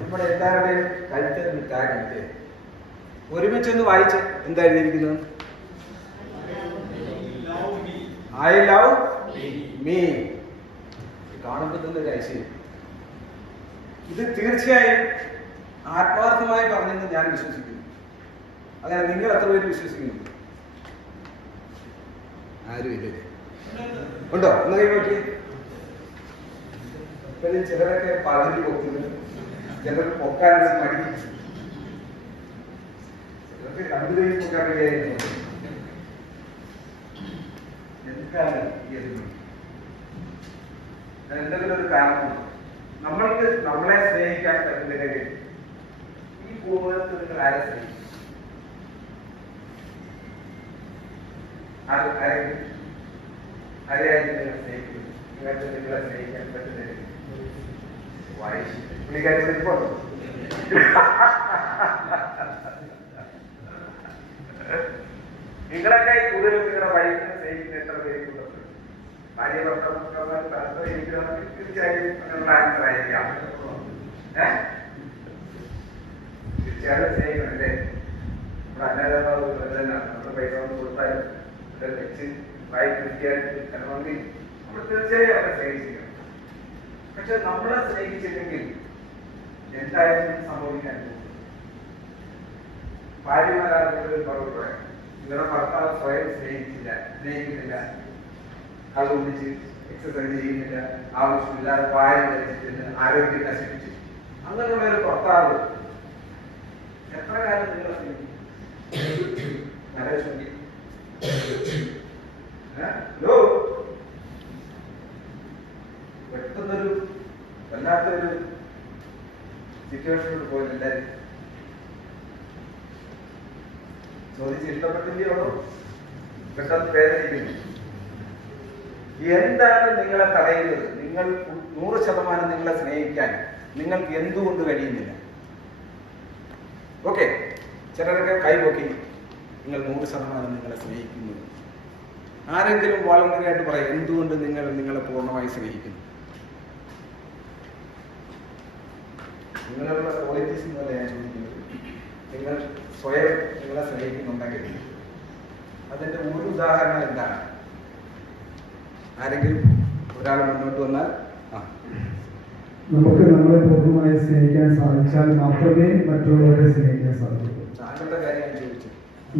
നമ്മുടെ എല്ലാവരുടെയും കഴുത്തിൽ ടാഗ് ഒരുമിച്ചൊന്ന് വായിച്ച് എന്താ എഴുതിയിരിക്കുന്നത്? I love me. കാണുമ്പോൾ തന്നെ ഒരു ഐശ്വര്യം. ഇത് തീർച്ചയായും ആത്മാർത്ഥമായി പറഞ്ഞെന്ന് ഞാൻ വിശ്വസിക്കുന്നു. അങ്ങനെ നിങ്ങൾ എത്ര പേര് വിശ്വസിക്കുന്നു? ആരും ഇല്ലേ? ഉണ്ടോ? ഒന്ന് കൈ നോക്കി. ഇപ്പോഴും ചിലരൊക്കെ പകുതി പൊക്കുന്നു, ചിലർക്ക് പൊക്കാനുള്ള മടി, ചിലർക്ക് രണ്ടു കൈ പൊക്കാൻ കഴിയായിരുന്നു. എന്താണ് എന്തെങ്കിലും ഒരു കാരണം നമ്മൾക്ക് നമ്മളെ സ്നേഹിക്കാൻ പറ്റുന്നില്ലെങ്കിൽ ഈ ഭൂമുഖത്ത് നിങ്ങൾ ആരെ സ്നേഹിക്കും? ആരെയായിരിക്കും നിങ്ങൾ സ്നേഹിക്കുന്നത്? നിങ്ങൾക്ക് നിങ്ങളെ സ്നേഹിക്കാൻ പറ്റുന്നില്ലെങ്കിൽ പുള്ളിക്കാരി ഇരിപ്പുണ്ടോ? നിങ്ങളൊക്കെ കൂടുതൽ നിങ്ങളുടെ വൈഫിനെ സ്നേഹിക്കുന്ന എത്ര പേരുണ്ട്? ഭാര്യ ഭർത്താവ് പരസ്പരം തീർച്ചയായും നിങ്ങളുടെ ആൻസർ ആയിരിക്കാം. തീർച്ചയായും സ്നേഹിക്കണല്ലേ? നമ്മുടെ അല്ലാതെ നമ്മുടെ പൈസ കൊണ്ട് കൊടുത്താലും വെച്ച് വായി കൃത്യമായിട്ട് തരണമെങ്കിൽ നമ്മൾ തീർച്ചയായും അവരെ സ്നേഹിച്ചിരിക്കണം. പക്ഷെ നമ്മളെ സ്നേഹിച്ചില്ലെങ്കിൽ എന്തായാലും സംഭവിക്കാൻ പോകും. ഭാര്യമാരാണ് പറഞ്ഞു പറയാം, നിങ്ങളുടെ ഭർത്താവ് സ്വയം സ്നേഹിക്കുന്നില്ല, അതൊന്നിച്ച് എക്സസൈസ് ചെയ്യുന്നില്ല, ആവശ്യമില്ലാതെ വാരി കഴിച്ചിട്ട് ആരോഗ്യം നശിപ്പിച്ചു. അങ്ങനെയുള്ള ഒരു ഭർത്താവ് എത്ര കാലം നിങ്ങളെ സ്നേഹിക്കും? പെട്ടെന്നൊരു വല്ലാത്തൊരു സിറ്റുവേഷനിൽ പോയില്ല. ചോദിച്ച് ഇഷ്ടപ്പെട്ടില്ലയോ? പെട്ടെന്ന് വേദനിക്കുന്നു. എന്താണ് നിങ്ങളെ തടയുന്നത്? നിങ്ങൾ 100% നിങ്ങളെ സ്നേഹിക്കാൻ നിങ്ങൾക്ക് എന്തുകൊണ്ട് കഴിയുന്നില്ല? ഓക്കെ, ചിലരൊക്കെ കൈപൊക്കി നിങ്ങൾ 100% നിങ്ങളെ സ്നേഹിക്കുന്നു. ആരെങ്കിലും വളണ്ടറിയായിട്ട് പറയും എന്തുകൊണ്ട് നിങ്ങൾ നിങ്ങളെ പൂർണ്ണമായി സ്നേഹിക്കുന്നു? നിങ്ങളുടെ ക്വാളിറ്റീസ് എന്നല്ല ഞാൻ ചോദിക്കുന്നത്. നിങ്ങൾ സ്വയം നിങ്ങളെ സ്നേഹിക്കുന്നുണ്ടെങ്കിൽ അതിന്റെ ഒരു ഉദാഹരണം എന്താണ്? ആരെങ്കിലും ഒരാൾ മുന്നോട്ട് വന്നാൽ നമുക്ക് നമ്മളെ പൂർണ്ണമായി സ്നേഹിക്കാൻ സാധിച്ചാൽ മാത്രമേ മറ്റുള്ളവരെ സ്നേഹിക്കാൻ സാധിക്കൂ. താങ്കളുടെ കാര്യം ഞാൻ ചോദിച്ചു.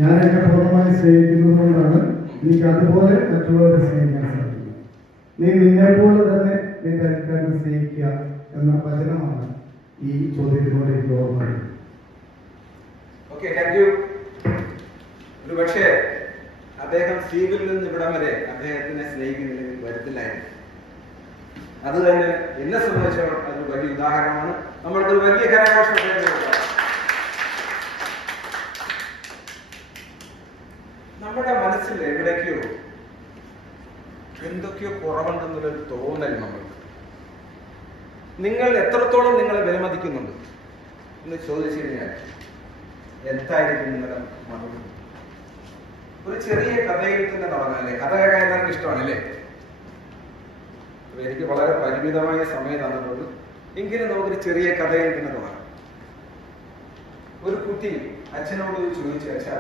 ഞാൻ എന്നെ പൂർണ്ണമായി സ്നേഹിക്കുന്നത് കൊണ്ടാണ് എനിക്ക് അതുപോലെ മറ്റുള്ളവരെ സ്നേഹിക്കാൻ സാധിക്കും. നീ നിന്നെ പോലെ തന്നെ നിന്റെ അയൽക്കാരനെ സ്നേഹിക്കുക എന്ന വചനമാണ് ഈ ചോദ്യത്തിലൂടെ എനിക്ക് ഓർമ്മ. Okay, thank you. ഒരു പക്ഷേ അദ്ദേഹം ദ്വീപിൽ നിന്ന് ഇവിടം വരെ അദ്ദേഹത്തിനെ സ്നേഹിക്കുന്നതിന് വരത്തില്ലായിരുന്നു. അത് തന്നെ എന്നെ സംബന്ധിച്ചിടത്തോളം അതൊരു വലിയ ഉദാഹരണമാണ്. നമ്മൾക്കൊരു വലിയ കരഘോഷം. നമ്മുടെ മനസ്സിൽ എവിടേക്കോ എന്തൊക്കെയോ കുറവുണ്ടെന്നുള്ളൊരു തോന്നൽ നമ്മൾക്ക്. നിങ്ങൾ എത്രത്തോളം നിങ്ങളെ വിലമതിക്കുന്നുണ്ട് എന്ന് ചോദിച്ചു കഴിഞ്ഞാൽ എന്തായിരിക്കും നിങ്ങളുടെ മറുപടി? ഒരു ചെറിയ കഥയിൽ തന്നെ തുടങ്ങാല്ലേ? കഥ കേൾക്കാൻ എല്ലാവർക്കും ഇഷ്ടമാണല്ലേ? എനിക്ക് വളരെ പരിമിതമായ സമയം തന്നിട്ടുണ്ട്, എങ്കിലും നമുക്കൊരു ചെറിയ കഥയിൽ തന്നെ തുടങ്ങാം. ഒരു കുട്ടി അച്ഛനോട് ചോദിച്ചു, അച്ഛാ,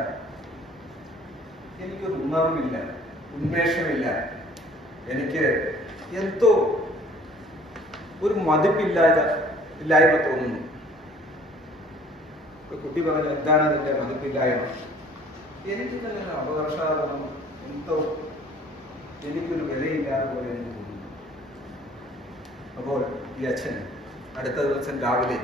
എനിക്കൊരു ഉണർവില്ല, ഉന്മേഷമില്ല, എനിക്ക് എന്തോ ഒരു മതിപ്പില്ലായ്മ തോന്നുന്നു. കുട്ടി പറഞ്ഞു, എന്താണ് ഇതിന്റെ മതിപ്പില്ലായ്മ? എനിക്ക് തന്നെ ഒരു അപകർഷാദം, എന്തോ എനിക്കൊരു വിലയില്ലാതെ പോലെ എനിക്ക് തോന്നുന്നു. അപ്പോൾ ഈ അച്ഛൻ അടുത്ത ദിവസം രാവിലെ